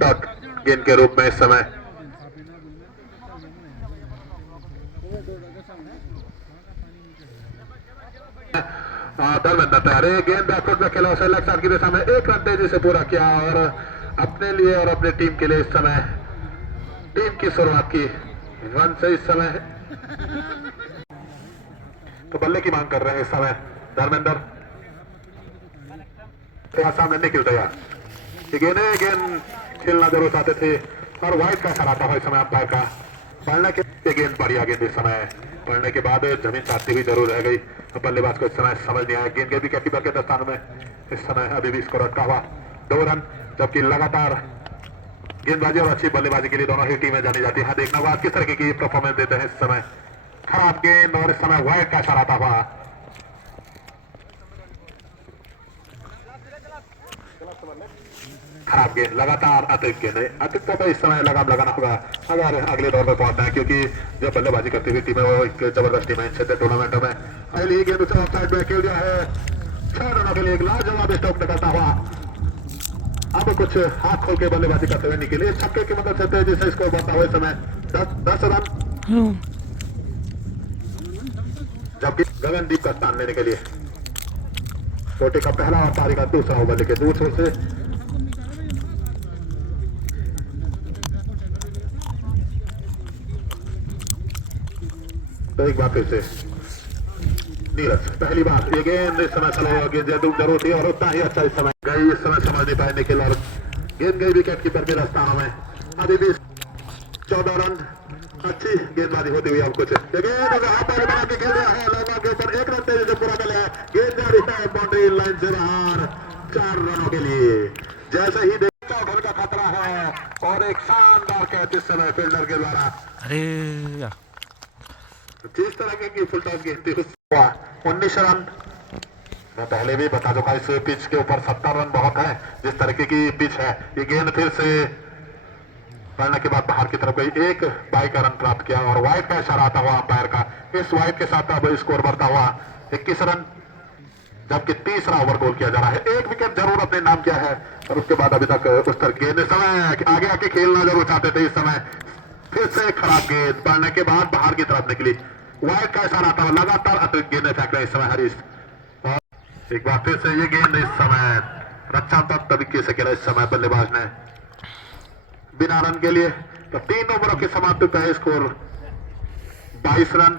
Dot गेंद के रूप में इस समय धर्मेंद्र तैयार है। गेंद बैकफुट में खेला उसे लेफ्ट साइड की दिशा में 1 रन तेजी से पूरा किया और अपने लिए और अपनी टीम के लिए इस समय टीम की शुरुआत की रन से इस समय तो बल्ले की मांग कर रहे हैं इस समय धर्मेंद्र सामने निकल तैयार। गेंद खेलना जरूर चाहते थे और वाइड का इशारा था इस समय अंपायर का। पढ़ने के गेंद बढ़िया गेंद इस समय पढ़ने के बाद जमीन चाटती हुई जरूर रह गई। बल्लेबाज को इस समय समझ नहीं आया। गेंद के विकेट कीपर के दस्तान में इस समय अभी भी स्कोर अटका हुआ 2 रन, जबकि लगातार गेंदबाजी और अच्छी बल्लेबाजी के लिए दोनों ही टीमें जानी जाती है। देखना होगा किस तरह की परफॉर्मेंस देते हैं इस समय। खराब गेंद और इस समय वाइड का इशारा हुआ। खराब गेंद लगातार अतिरिक्त गेंद है। अतिरिक्त तो इस समय लगाम लगाना होगा अगर अगले दौर में पहुंचना है, क्योंकि जो बल्लेबाजी करती हुई टीम है वो एक जबरदस्त टीम है क्षेत्र टूर्नामेंट में। पहली गेंद उसे ऑफसाइड में खेल दिया है। 6 रनों के लिए एक लाजवाब स्ट्रोक निकलता हुआ। अब कुछ हाथ खोल के बल्लेबाजी करते हुए निकले छक्के की मदद से तेजी से स्कोर बढ़ता हुआ इस समय 10 रन, जबकि गगनदीप का स्थान लेने के लिए छोटे का पहला और पारी का दूसरा ओवर लेके दूर छोर से तो एक बार फिर से नीरज पहली बार ये गेंद इस समय चलो गेंद जरूर थी और उतना ही अच्छा इस समय गई। इस समय समझ नहीं पाए निखिल और गेंद गई विकेट कीपर के रास्तानों में। अभी भी 14 रन अच्छी गेंदबाजी होती हुई अब कुछ बना के खेल रहा है लॉन्ग के ऊपर 1 रन तेजी से पूरा कर लिया। गेंद जा रही है बाउंड्री लाइन से बाहर 4 रनों के लिए। जैसे ही देखा घर का खतरा है और एक शानदार कैच इस समय फील्डर के द्वारा। अरे यार जिस तरह की फुल टॉस गेंद थी 19 रन। मैं पहले भी बता चुका इस पिच के ऊपर 70 रन बहुत है। जिस तरीके की पिच है ये गेंद फिर से पड़ने के बाद बाहर की तरफ गई। एक बाई का रन प्राप्त किया और वाइड का इशारा आता हुआ अंपायर का। इस वाइड के साथ अब स्कोर बढ़ता हुआ 21 रन, जबकि तीसरा ओवर गोल किया जा रहा है। 1 विकेट जरूर अपने नाम किया है और उसके बाद अभी तक उस तरह गेंद इस समय आगे आके खेलना जरूर चाहते थे। इस समय फिर से खराब गेंद पड़ने के बाद बाहर की तरफ निकली। वाइड का इशारा आता हुआ लगातार अतिरिक्त गेंदें फेंक रहे इस समय हरीश। और एक बार फिर से ये गेंद इस समय रक्षात्मक तरीके से खेला इस समय बल्लेबाज ने बिना रन के लिए। तो 3 ओवरों की समाप्ति पे स्कोर 22 रन।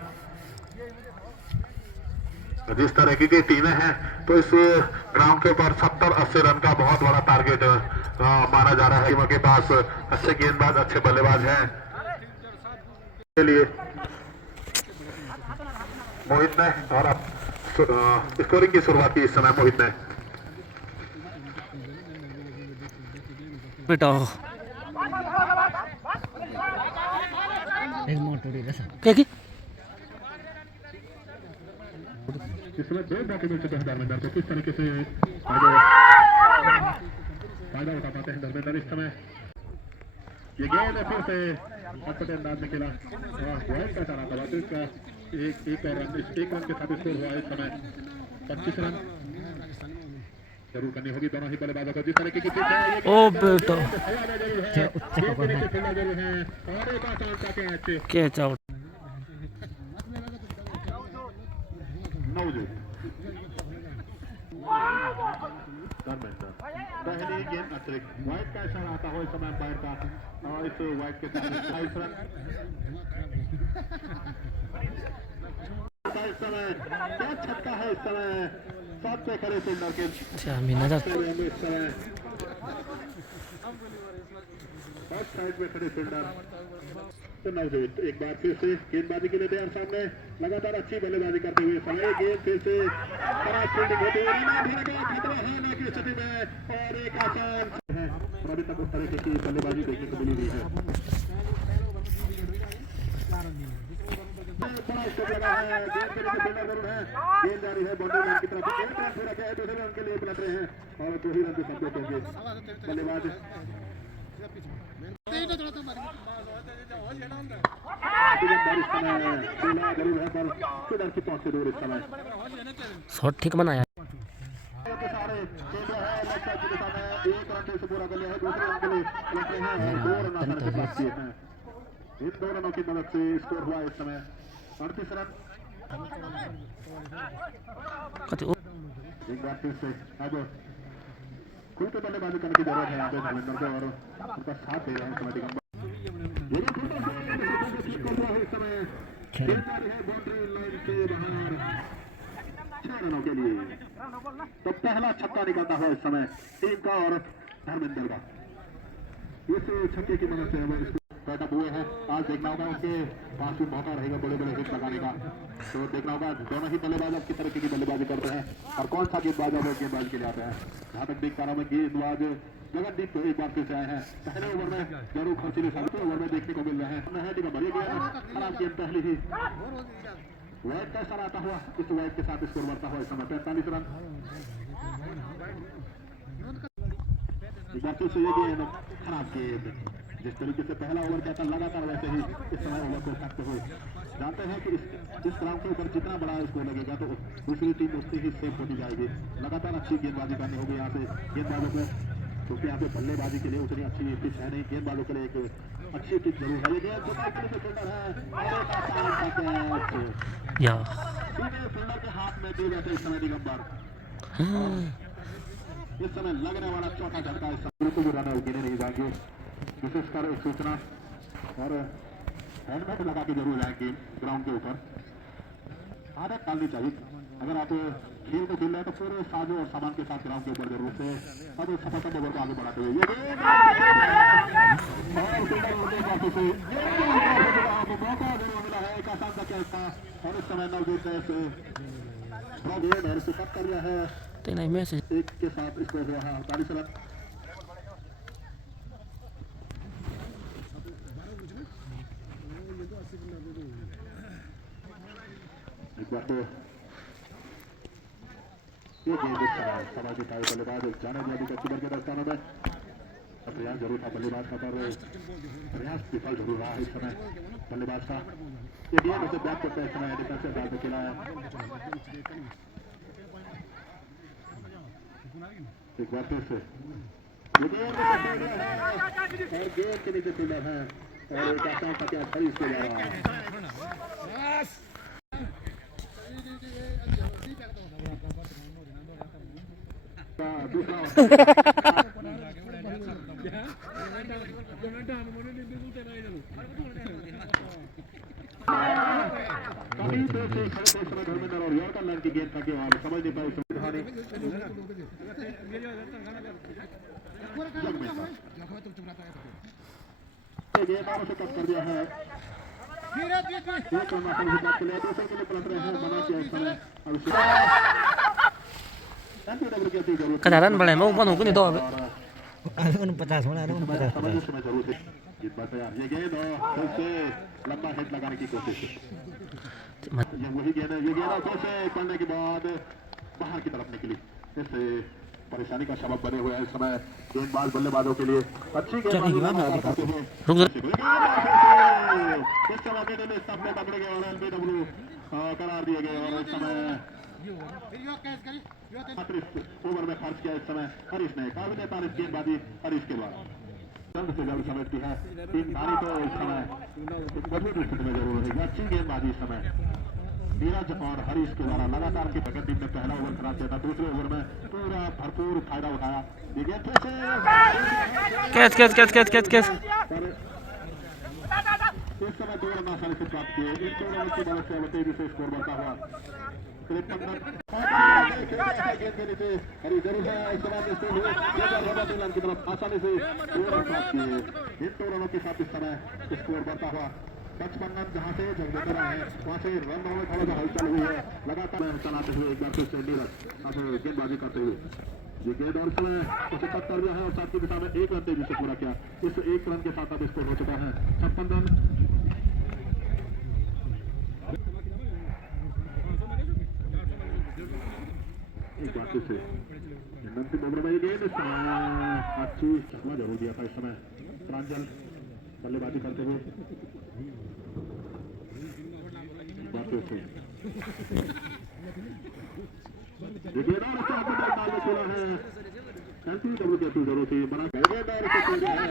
जिस तरह की टीमें हैं तो इस ग्राउंड के ऊपर 70-80 रन का बहुत बड़ा टारगेट माना जा रहा है। टीमों के पास अच्छे गेंदबाज अच्छे बल्लेबाज हैं। के लिए मोहित ने और अब स्कोरिंग की शुरुआत की इस समय मोहित ने। बेटा क्या की इस समय 2 मौके मिल चुके हैं धर्मेंद्र को। किस तरीके से फायदा उठा पाते हैं धर्मेंद्र इस समय। ये गेंद फिर से अटपटे अंदाज में खेला वाइड का इशारा था। इसका एक रन के साथ स्कोर हुआ इस समय 25 रन जरूर करनी होगी दोनों ही बल्लेबाजों को। जिस तरीके की पिच है ओ बेटा और एक आसान सा कैच कैच आउट। धर्मेंद्र पहली गेंद अतिरिक्त वाइड का इशारा आता हो इस समय अंपायर का और इस वाइड के साथ 28 रन। इस समय क्या छक्का है इस समय साथ पे खड़े फील्डर के इस समय फर्स्ट साइड में खड़े फील्डर तो नवजोत एक बार फिर से गेंदबाजी के लिए तैयार सामने लगातार अच्छी बल्लेबाजी करते हुए समय गेंद फिर से खराब फील्डिंग होते हुए खतरा है की स्थिति में और एक आसान है और अभी तक उस तरीके की बल्लेबाजी देखने को मिली हुई है। बड़ा स्कोर लगा है गेंद के नीचे फील्डर जरूर है। गेंद जा रही है बाउंड्री लाइन की तरफ। 1 रन फिर है दूसरे रन के लिए पलट रहे हैं और 2 ही रन के संकेत होंगे बल्लेबाज शॉट ठीक बनाया। एक रन से पूरा कर लिया है, दूसरे रन के लिए लग रहे हैं और 2 रन आसानी से प्राप्त किए हैं। इन 2 रनों की मदद से स्कोर हुआ इस समय 38 रन। एक बार फिर से अब खुल के बल्लेबाजी करने की जरूरत है यहाँ पे धर्मेंद्र को और उनका साथ दे रहे हैं समय दिगंबर। इस समय बाउंड्री लाइन के बाहर 6 रनों के लिए तो पहला छक्का निकलता हुआ इस समय टीम का और धर्मेंद्र का। इस छक्के की मदद से हमें इसको बैटअप हुए हैं। आज देखना होगा उनके पास भी मौका रहेगा बड़े बड़े हिट लगाने का, तो देखना होगा दोनों ही बल्लेबाज अब किस तरीके की बल्लेबाजी करते हैं और कौन सा गेंदबाज अब गेंदबाजी के लिए आता है। जहाँ तक देख पा रहा हूँ गेंदबाज गगनदीप तो एक बार फिर से आए हैं। पहले ओवर में जरूर खर्चीले साबित ओवर में देखने को मिल रहे हैं। बढ़िया गेंद खराब गेंद पहले ही वाइड का इशारा आता हुआ, इस वाइड के साथ स्कोर बढ़ता हुआ इस समय 45 रन। एक बार फिर से ये गेंद खराब गेंद, जिस तरीके से पहला ओवर क्या था लगातार वैसे ही इस समय ओवर को काटते हुए जानते हैं कि इस ग्राउंड के ऊपर जितना बड़ा स्कोर लगेगा तो दूसरी टीम उतनी ही सेफ होती जाएगी। लगातार अच्छी गेंदबाजी करनी होगी यहाँ से गेंदबाजों को, क्योंकि यहाँ पे बल्लेबाजी के लिए उतनी अच्छी पिच है नहीं, गेंदबाजों के लिए एक अच्छी पिच जरूर है। ये गेंद फील्डर है फील्डर के हाथ में दे जाते इस समय दिगंबर। इस समय लगने वाला चौथा झटका इस समय को भी रन गिने नहीं जाएंगे। विशेषकर एक सूचना और हेलमेट लगा के जरूर जाएंगे ग्राउंड के ऊपर, आदत डालनी चाहिए। अगर आप खेल को खेल रहे हैं तो पूरे साजो और सामान के साथ ग्राउंड के ऊपर जरूर से अब सफलता ओवर को आगे बढ़ाते हुए मौका जरूर मिला है एक आसान तक इसका और इस समय नवदीप ने इसे कट कर दिया है। एक के साथ स्कोर हुआ है 48 रन। एक बार तो ये गेंद समय के टाइम बल्लेबाज जाने दिया अभी के दस्तानों में प्रयास जरूर था बल्लेबाज का, पर प्रयास विफल जरूर रहा है इस समय बल्लेबाज का। ये गेंद उसे बैक करते हैं समय डिफेंसिव डाल के खेला है। एक बार फिर से ये गेंद के नीचे फील्डर है और एक आसान सा क्या खरीद के जा रहा है। धर्मेंद्र और यॉर्कर लाइन की गेंद था कि समझ नहीं पाए गेंद और उसे कट कर दिया है। एक रन के लिए दूसरे के लिए पलट रहे हैं बना किया इस समय। Kedaran balai mau pun hukum itu. Ano 50 mana ano 50. समय जरूर से जीत पाते हैं। ये गेंद फिर से लंबा हिट लगाने की कोशिश, ये वही गेंद है। ये गेंद फिर से पड़ने के बाद बाहर की तरफ निकली, इससे परेशानी का सबब बने हुए हैं इस समय गेंदबाज बल्लेबाजों के लिए। अच्छी गेंदबाजी इस समय सामने पकड़े गए और एलबीडब्ल्यू करार दिए गए और इस समय ओवर में खर्च किया इस समय हरीश ने। काबिल तारीफ गेंदबाजी हरीश के बाद जल्द से जल्द समझती है टीम धारी तो इस समय मजबूत स्थिति में जरूर रहेगी। अच्छी गेंदबाजी इस समय नीरज और हरीश के द्वारा लगातार की प्रगति में पहला ओवर खराब किया था, दूसरे ओवर में पूरा भरपूर फायदा उठाया। ये गेंद इस समय 2 रन आसानी से प्राप्त किए। इन 2 रनों की मदद से तेजी से स्कोर बढ़ता हुआ 53 रन। गेंद के नीचे हरी जरूर है इस समय की तरफ आसानी से 2 रन प्राप्त किए। इन 2 रनों के साथ इस समय स्कोर बढ़ता हुआ 55 रन। जहाँ से जगदेकर है वहाँ से रन में थोड़ा सा हलचल हुई है, लगातार चलाते हुए एक बार फिर से नीरज अब गेंदबाजी करते हुए ये गेंद और समय उसे कट कर दिया है और साथ की दिशा में 1 रन तेजी से पूरा किया। इस 1 रन के साथ अब स्कोर हो चुका है 56 रन। एक बार फिर से अंतिम ओवर में ये गेंद अच्छी चकमा जरूर दिया था इस समय प्रांजल बल्लेबाजी करते हुए। एक बार फिर से ये गेंद और डाल खेला है एलसीडब्ल्यू कहती जरूरत है बड़ा गेंददार से खेल रहा है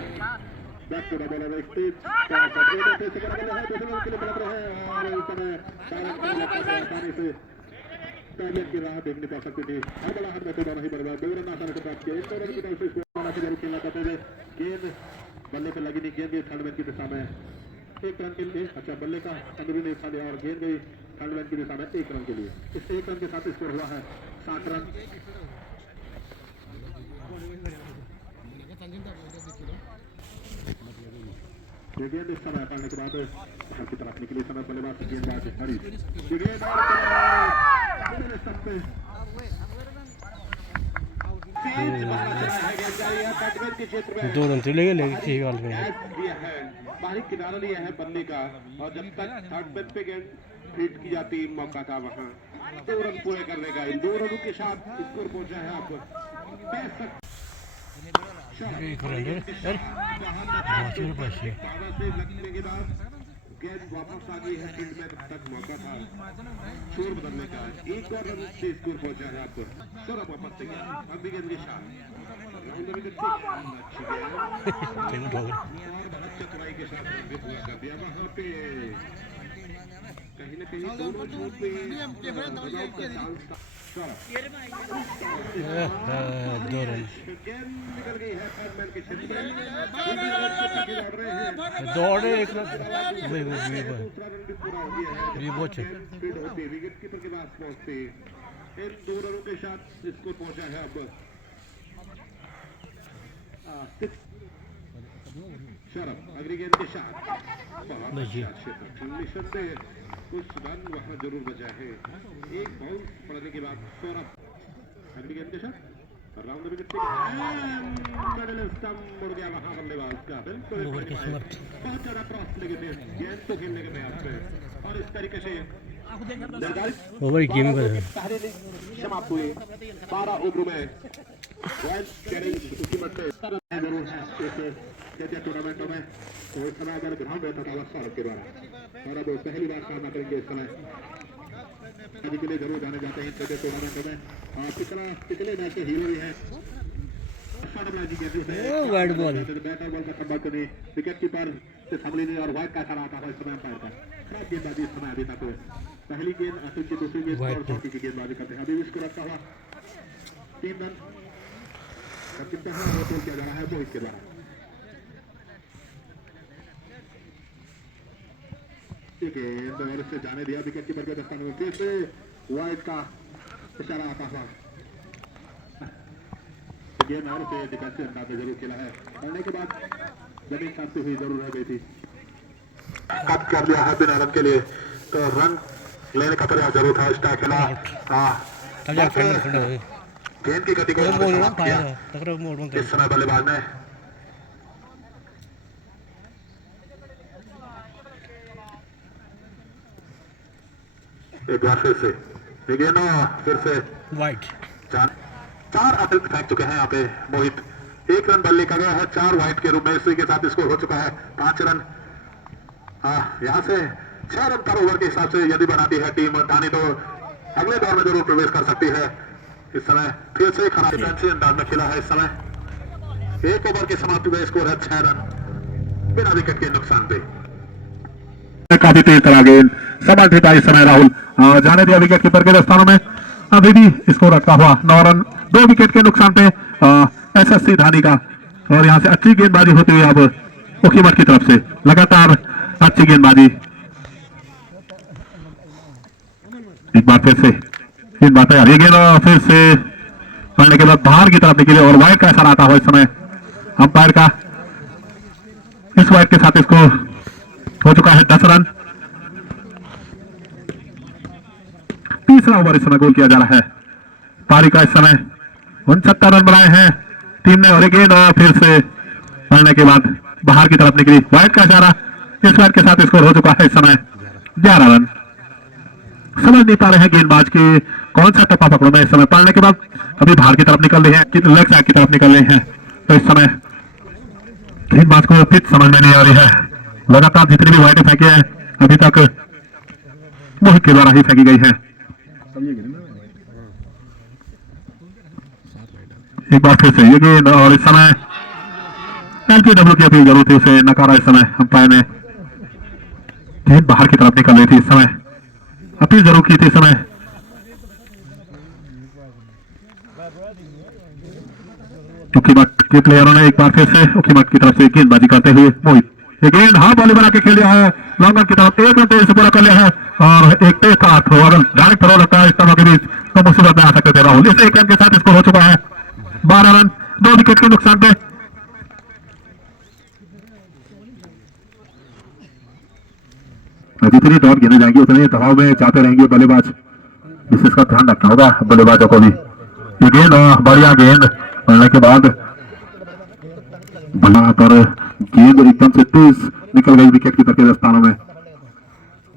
back to the bowler stage का कंट्रोल पे से बड़ा है दूसरे के लिए बड़ा है और इस समय डायरेक्ट आसानी से टारगेट की राह देखने पा सकते थे और बड़ा हाथ में तो नहीं बर्बाद 2 रन आसानी से प्राप्त किए इस रन की तरफ से स्कोर से जरूर खेलना चाहते थे गेंद बल्ले पे लगी नहीं गेंद गई थर्ड मैन की दिशा में 1 रन के लिए अच्छा बल्ले का अंदर नहीं खा लिया और गेंद गई थर्ड मैन की दिशा में 1 रन के लिए इस 1 रन के साथ स्कोर हुआ है 7 रन ये गेंद इस समय पाने के बाद बाहर की तरफ निकली समय बल्लेबाज गेंदबाज हरी दो रन चले गए लेकिन ठीक हाल में बाहरी किनारा लिया है बल्ले का और जब तक थर्ड मैन पे गेंद हिट की जाती मौका था वहां 2 रन पूरे करने का इन 2 रनों के साथ स्कोर पहुंचा है आपको गेंद वापस आ गई है फील्ड में तब तक मौका था शोर बदलने का 1 और रन से स्कोर पहुंचा है आपको सौरभ वापस से अब भी गेंद के साथ चतुराई के साथ पूरा कर दिया वहां पे कहीं ना कहीं दोनों छोर पे दो रन दौड़े एक विकेट कीपर के पास पहुंचते इन 2 रनों के साथ स्कोर पहुंचा है अब शरफ अगली गेंद के साथ कुछ रन वहां जरूर बचा है एक बाउंस पड़ने के बाद सौरभ अगली गेंद के साथ राउंड विकेट मिडिल स्टंप मुड़ गया वहां बल्लेबाज का बिल्कुल बहुत ज्यादा क्रॉस लेके थे गेंद तो खेलने के प्रयास में और इस तरीके से ओवर गेम कर पहले समाप्त हुए 12 ओवर में वाइल्ड कैरिंग उसी मत से जरूर है इस क्रिकेट टूर्नामेंटों में तो इस समय अगर ग्राउंड रहता था सौरभ के द्वारा सौरभ पहली बार सामना करेंगे इस समय अभी के लिए जरूर जाने जाते हैं क्रिकेट टूर्नामेंट में और पिछले मैच के हीरो भी हैं वाइड बॉल बैटर बॉल का संपर्क नहीं विकेट कीपर से संभली नहीं और वाइड का इशारा आता है इस समय अंपायर का खराब गेंदबाजी इस समय अभी तक पहली गेंद अतुल की दूसरी गेंद और चौथी की गेंदबाजी करते हैं अभी इसको रखा हुआ 3 रन कितना है वो किया जा रहा है मोहित के द्वारा गेंद और से जाने दिया विकेट कीपर के दस्ताने में फिर से वाइड का इशारा आता हुआ गेंद और से डिफेंसिव अंदाज में जरूर खेला है करने के बाद जमीन काटती हुई जरूर रह गई थी कट कर लिया है बिना रन के लिए तो रन लेने का प्रयास जरूर था स्टार खेला गेंद की गति को इस समय बल्लेबाज ने एक बार फिर से गेंद फिर से वाइड 4 अतिरिक्त फेंक चुके हैं यहाँ पे मोहित 1 रन बल्ले का गया है 4 वाइड के रूप में इसी के साथ स्कोर हो चुका है 5 रन यहाँ से 6 रन पर ओवर के हिसाब से यदि बनाती है टीम धानी तो अगले दौर में जरूर प्रवेश कर सकती है इस समय फिर से खराब डिफेंसिव अंदाज में खेला है इस समय 1 ओवर की समाप्ति में स्कोर है 6 रन बिना विकेट के नुकसान पे काफी तेज तरह गेंद समझ था इस समय राहुल जाने दिया विकेट कीपर के स्थानों में अभी भी स्कोर रखा हुआ 9 रन 2 विकेट के नुकसान पे एसएससी धानी का और यहाँ से अच्छी गेंदबाजी होती हुई अब ओखीमठ की तरफ से लगातार अच्छी गेंदबाजी एक बार फिर से गेंद फिर से पड़ने के बाद बाहर की तरफ निकले और वाइड का इशारा आता हुआ इस समय अंपायर का इस वाइड के साथ इसको हो चुका है 10 रन तीसरा ओवर इस समय गोल किया जा रहा है पारी का इस समय 69 रन बनाए हैं टीम ने और एक गेंद और फिर से पड़ने के बाद बाहर की तरफ निकली वाइड का इशारा इस वाइड के साथ स्कोर हो चुका है इस समय 11 रन समझ नहीं पा रहे हैं गेंदबाज के कौन सा टप्पा पकड़ो में इस समय पड़ने के बाद अभी बाहर की तरफ निकल रहे हैं लेग साइड की तरफ निकल रहे हैं तो इस समय गेंदबाज को पिच समझ में नहीं आ रही है लगातार जितनी भी वाइडें फेंकी हैं अभी तक मोहित के द्वारा ही फेंकी गई है एक बार फिर से ये गेंद और इस समय एलपीडब्ल्यू की अपील जरूर थी, उसे नकारा इस समय अंपायर ने। गेंद बाहर की तरफ निकल रही थी इस समय, अपील जरूर की थी इस समय। उकीमठ के प्लेयरों ने एक बार फिर से उकीमठ की तरफ से गेंदबाजी करते हुए मोहित ये गेंद हाफ बॉली बना के खेल लिया है, लॉन्ग रन की तरफ एक रन तेज से पूरा कर लिया है और एक तेज का थ्रो, अगर डायरेक्ट थ्रो लगता है इस तरह के बीच तो मुसीबत में आ सकते थे राहुल। इस एक रन के साथ स्कोर हो चुका है 12 रन, 2 विकेट के नुकसान पे। जितनी डॉट गिने जाएंगे उतने दबाव में जाते रहेंगे बल्लेबाज, विशेष का ध्यान रखना होगा बल्लेबाजों को भी। ये गेंद बढ़िया गेंद पड़ने के बाद बल्ला पर गेंद एकदम से तेज निकल गई विकेट की तरफ स्थानों में।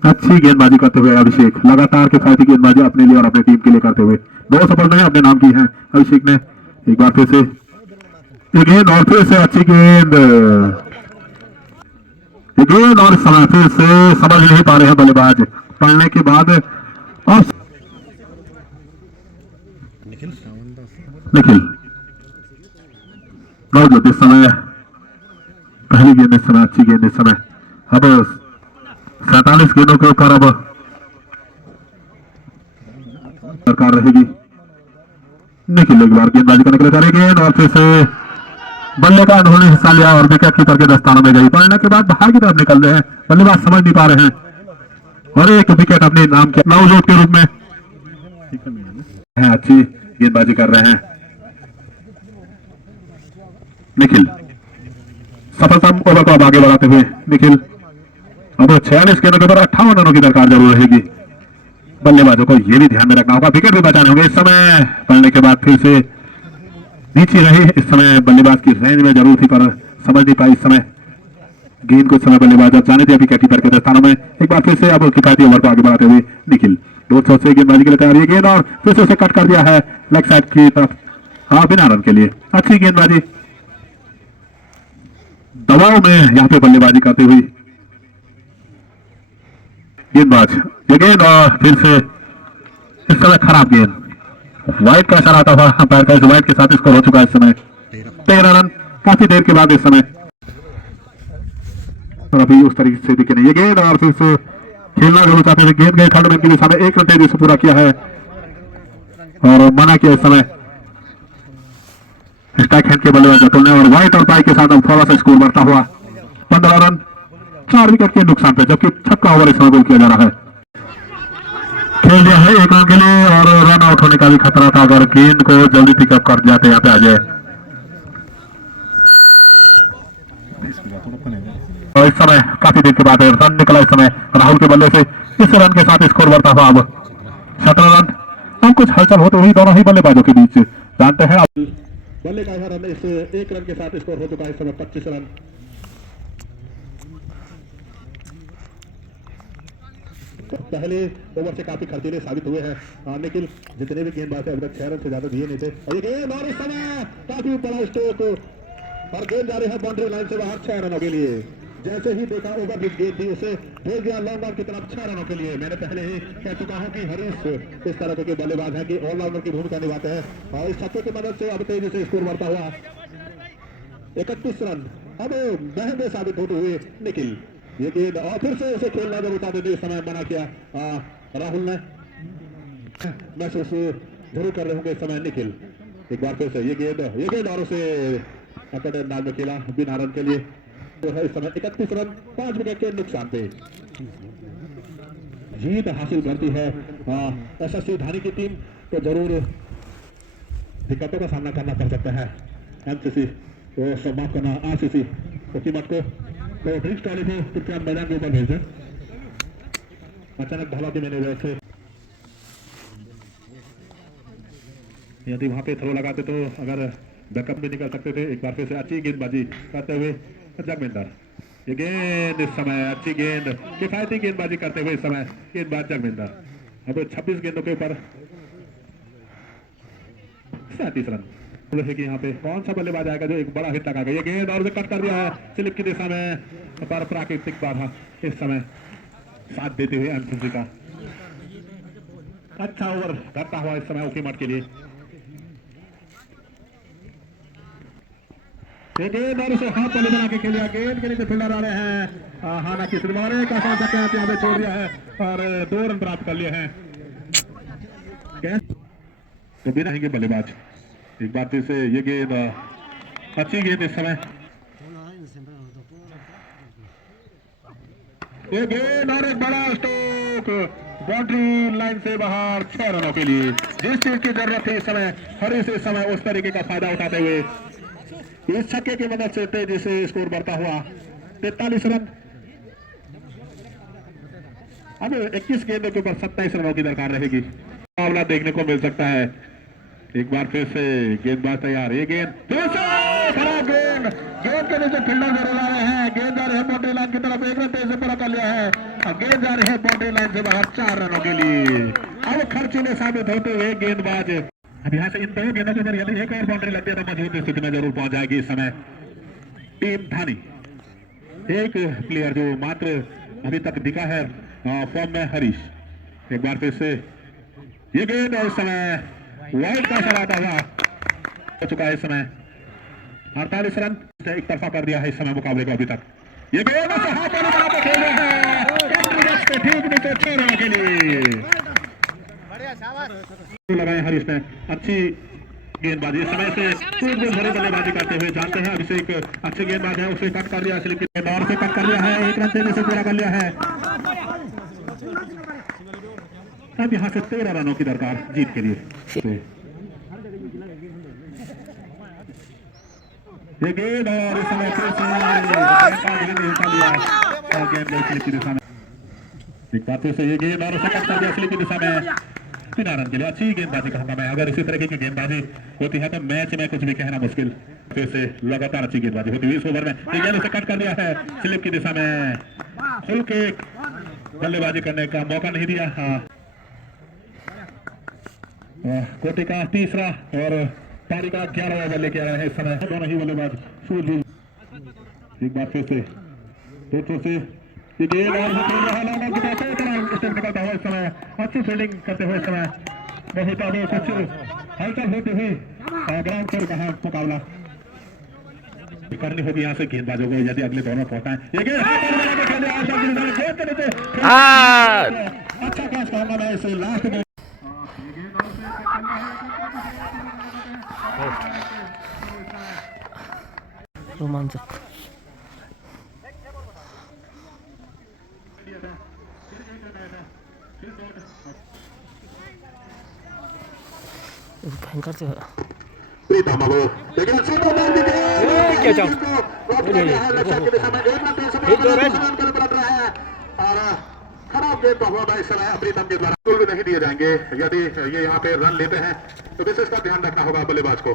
अच्छी गेंदबाजी करते हुए अभिषेक लगातार किफायती गेंदबाजी अपने लिए और अपनी टीम के लिए करते हुए 2 सफलताएं अपने नाम की हैं अभिषेक ने। एक बार फिर से गेंद और फिर से अच्छी गेंद, गेंद और समय फिर से समझ नहीं पा रहे हैं बल्लेबाज पड़ने के बाद। और निखिल बहुत इस समय पहली गेंद इस समय अच्छी गेंद इस समय। अब 47 गेंदों के ऊपर अब सरकार रहेगी। निखिल एक बार गेंदबाजी करने के लिए चले गेंद और फिर से बल्ले का उन्होंने हिस्सा लिया और विकेट कीपर के दस्तानों में गई, पड़ने के बाद बाहर की तरफ निकल रहे हैं, बल्लेबाज समझ नहीं पा रहे हैं और एक विकेट अपने नाम के नवजोत के रूप में अच्छी गेंदबाजी कर रहे हैं निखिल। सफलता ओवर को अब आगे बढ़ाते हुए निखिल अब 46 गेंदों के ऊपर 58 रनों की दरकार जरूर रहेगी। बल्लेबाजों को यह भी ध्यान में रखना होगा विकेट भी बचाने होंगे इस समय। पड़ने के बाद फिर से नीचे रही इस समय, बल्लेबाज की रेंज में जरूर थी पर समझ नहीं पाई इस समय गेंद को। इस समय बल्लेबाज अब जाने थे विकेट कीपर के दस्तानों में। एक बार फिर से अब किफायती ओवर को आगे बढ़ाते हुए निखिल 200 से गेंदबाजी के लिए तैयार। गेंद और फिर से उसे कट कर दिया है लेग साइड की तरफ, हाँ बिना रन के लिए अच्छी गेंदबाजी दबाव में यहाँ पे बल्लेबाजी करते हुए गेंदबाज ये गेंद और फिर से इस समय खराब गेंद, वाइड का इशारा आता हुआ अंपायर का, इस वाइड के साथ स्कोर हो चुका है इस समय 13 रन काफी देर के बाद इस समय। और अभी उस तरीके से दिखे नहीं ये गेंद और फिर से खेलना जरूर चाहते थे, गेंद गए थर्ड मैन की दिशा में, 1 रन तेजी से पूरा किया है और मना किया इस समय स्ट्राइक हैंड के बल्लेबाज अतुल ने। और व्हाइट और पाई के साथ अब थोड़ा सा स्कोर बढ़ता हुआ 15 रन 4 विकेट के नुकसान पे, जबकि छक्का ओवर इस समय गोल किया जा रहा है। खेल दिया है 1 रन के लिए और रन आउट होने का भी खतरा था अगर गेंद को जल्दी पिकअप कर जाते यहाँ पे आ जाए। और इस समय काफी देर के बाद रन निकला इस समय राहुल के बल्ले से, इस रन के साथ स्कोर बढ़ता हुआ अब 17 रन। अब कुछ हलचल होते हुई दोनों ही बल्लेबाजों के बीच जानते हैं बल्ले का रन इस 1 रन के साथ स्कोर हो चुका है इस समय 25 रन। पहले ओवर से काफी खर्चीले साबित हुए हैं निखिल, जितने भी गेंदबाज अब तक 6 रन से ज्यादा दिए नहीं थे। और ये गेंद और इस समय काफी बड़ा स्ट्रोक और गेंद जा रहे हैं बाउंड्री लाइन से बाहर 6 रनों के लिए। जैसे ही देखा ओवर ब्रिज गेंद थी उसे भेज दिया लॉन्ग ऑन की तरफ 6 रनों के लिए। मैंने पहले ही कह चुका हूं कि हरीश इस तरह के बल्लेबाज हैं कि ऑलराउंडर की भूमिका निभाते हैं और इस छक्के की मदद से अब तेजी से स्कोर बढ़ता हुआ 31 रन अब महंगे साबित होते हुए निखिल। ये गेंद और फिर से उसे खेलना जरूर चाहते थे, इस समय मना किया राहुल ने, महसूस जरूर कर रहे होंगे इस समय निखिल। एक बार फिर से ये गेंद और उसे अकड़ अंदाज में खेला बिना रन के लिए। तो है इस समय 31 रन 5 विकेट के नुकसान पे जीत हासिल करती है एसएससी धानी की टीम, तो जरूर दिक्कतों का सामना करना पड़ सकता है एमसीसी को समाप्त करना आरसीसी उकीमठ को। तो ड्रिक्स ट्रॉली को कृपया मैदान के ऊपर भेज दें। अचानक भाला की मैंने वैसे यदि वहां पे थ्रो लगाते तो अगर बैकअप भी निकल सकते थे। एक बार फिर से अच्छी गेंदबाजी करते हुए जगविंदर, ये गेंद इस समय अच्छी गेंद किफायती गेंदबाजी करते हुए इस समय गेंदबाज जगविंदर। अब 26 गेंदों के ऊपर 37 रन है कि यहाँ पे कौन सा बल्लेबाज आएगा जो एक बड़ा हिट लगाएगा। ये गेंद और कट कर दिया है स्लिप की दिशा में, पर प्राकृतिक बाधा इस समय साथ देते हुए एमसीसी का अच्छा ओवर करता हुआ इस समय उकीमठ के लिए। ये गेंद और उसे हाथ वाले बना के खेलिया, गेंद के नीचे फील्डर आ रहे हैं, हाना की सिलवारे का साथ कैच यहाँ पे छोड़ दिया है और 2 रन प्राप्त कर लिए हैं। तो भी रहेंगे बल्लेबाज। एक बार फिर से ये गेंद अच्छी गेंद इस समय, ये गेंद और एक बड़ा स्ट्रोक बाउंड्री लाइन से बाहर 6 रनों के लिए। जिस चीज की जरूरत थी इस समय हरीश इस समय उस तरीके का फायदा उठाते हुए इस छक्के की मदद से तेजी से स्कोर बढ़ता हुआ 43 रन। अब 21 गेंदों के ऊपर 27 रनों की दरकार रहेगी। मुकाबला देखने को मिल सकता है। एक बार फिर से गेंदबाज तैयार, ये गेंद खराब गेंद, गेंद के नीचे फील्डर जरूर आ रहे हैं, गेंद जा रहे हैं बाउंड्री लाइन की तरफ, 1 रन तेज से पूरा कर लिया है और गेंद जा रहे हैं बाउंड्री लाइन से बाहर 4 रनों के लिए। अब खर्चीले साबित होते हुए गेंदबाज अब यहाँ से इन 2 गेंदों के ऊपर यदि एक और बाउंड्री लगती है तो मजबूत स्थिति में जरूर पहुंच जाएगी। इस समय टीम धानी एक प्लेयर जो मात्र अभी तक दिखा है फॉर्म में हरीश। एक बार फिर से ये गेंद इस समय वाइड का चलाता हुआ हो चुका है। इस समय 48 रन एक तरफा कर दिया है इस समय मुकाबले को अभी तक। ये गेंद हाथ वाले बना के खेले हैं ठीक नीचे 6 रनों के लिए लगाए हरीश ने। अच्छी गेंदबाजी इस समय से सूझबूझ भरी बल्लेबाजी करते हुए जानते हैं अभिषेक अच्छे गेंदबाज है, उसे कट कर दिया, स्लिप दौर से कट कर लिया है, 1 रन तेजी से पूरा कर लिया है। अब यहाँ से 13 रनों की दरकार जीत के लिए। ये गेंद और इस समय फिर से गेंद की दिशा में, एक बार फिर से ये गेंद और उसे कट कर दिया स्लिप की दिशा में 3 रन के लिए। अच्छी गेंदबाजी कहूंगा मैं, अगर इसी तरह की गेंदबाजी होती है तो मैच में कुछ भी कहना मुश्किल। फिर से लगातार अच्छी गेंदबाजी होती है। 20 ओवर में ये गेंद उसे कट कर दिया है स्लिप की दिशा में, खुल के बल्लेबाजी करने का मौका नहीं दिया। कोटे का तीसरा और पारी का 11वां बल्ले लेके आ रहे हैं इस समय दोनों ही बल्लेबाज सूझबूझ। एक बार फिर से ये गेंद और निकलता हुआ इस समय अच्छी फील्डिंग करते हुए इस समय बहुत आगे कुछ हलचल होते हुए ग्राउंड पर कहा मुकाबला करनी होगी यहाँ से गेंदबाजों को यदि अगले दौर में पहुंचा है। ये गेंद अच्छा कैच कहूंगा मैं इसे लास्ट में। रोमांचक भयंकर से क्या चाहो खराब गेंद हुआ इस समय प्रीतम के द्वारा भी नहीं दिए जाएंगे। यदि ये यहाँ पे रन लेते हैं तो विशेष का ध्यान रखना होगा बल्लेबाज को।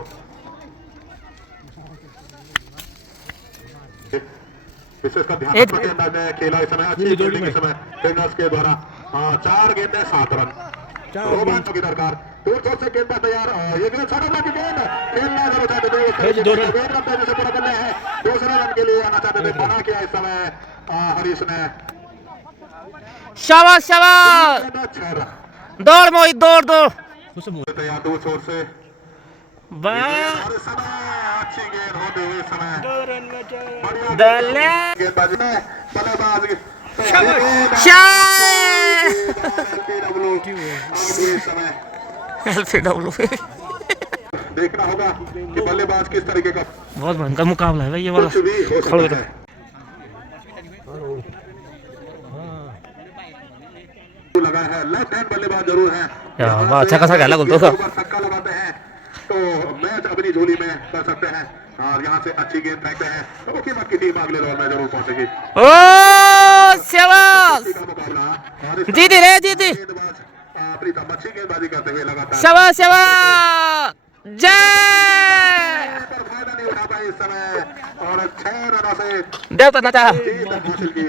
विशेष का ध्यान अंदाज में खेला इस समय अच्छी फील्डिंग इस समय ट्रेनर्स के द्वारा 4 गेंद 7 रन रोमांच की दरकार। दूर छोर से गेंद तैयार, ये गेंद छोटा की गेंद खेलना चाहते थे, 2 रन से पूरा करना है, 2 रन के लिए आना चाहते थे, बना किया इस समय हरीश ने। शाबाश शाबाश, दौड़ मोहित दौड़ दौड़ तैयार दूर छोर से अच्छी गेंद होते हुए समय गेंदबाजी में बल्लेबाज देखना होगा कि बल्लेबाज किस तरीके का। बहुत भयंकर मुकाबला है भाई ये वाला। लगा है लेफ्ट हैंड बल्लेबाज जरूर है, अच्छा खासा खेला बोलते हो छक्का लगाते हैं तो मैच अपनी झोली में कर सकते हैं और यहाँ से अच्छी गेंद फेंकते हैं तो मुख्यमंत्री की टीम अगले दौर में जरूर पहुंचेगी। ओ शाबाश, जीती रे जीती, प्रीतम अच्छी गेंदबाजी करते हुए लगातार शाबाश शाबाश, जय। फायदा नहीं उठा पाए इस समय और 6 रनों से देवता नचा जीत हासिल की।